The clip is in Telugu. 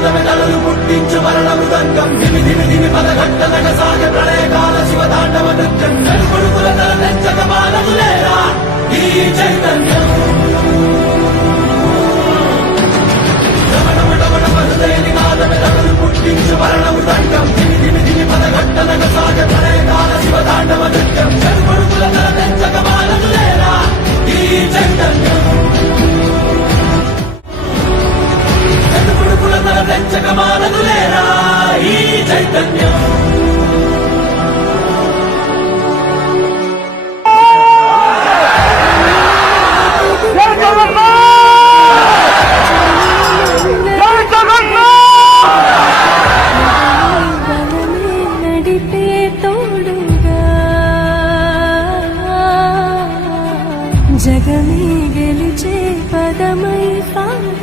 నినాదమే తలలు పుట్టించు మరణ మృదంగం ధిమి ధిమి ధిమి పదఘట్టనగ సాగే ప్రళయకాల శివతాండవ నృత్యం నలుగుడుకుల తల తెచ్చక మానవులేరా ఈ చైతన్యం నినాదమే తలలు పుట్టించు మరణ మృదంగం ధిమి ధిమి ధిమి పదఘట్టనగ సాగే ప్రళయకాల శివతాండవ నృత్యం నలుగుడుకుల తల తెచ్చక మానవులేరా ఈ చైతన్యం తెచ్చకమానదులేరా ఈ చైతన్యం నడిపే తోడుగా జగమే గెలిచే పదమై పాద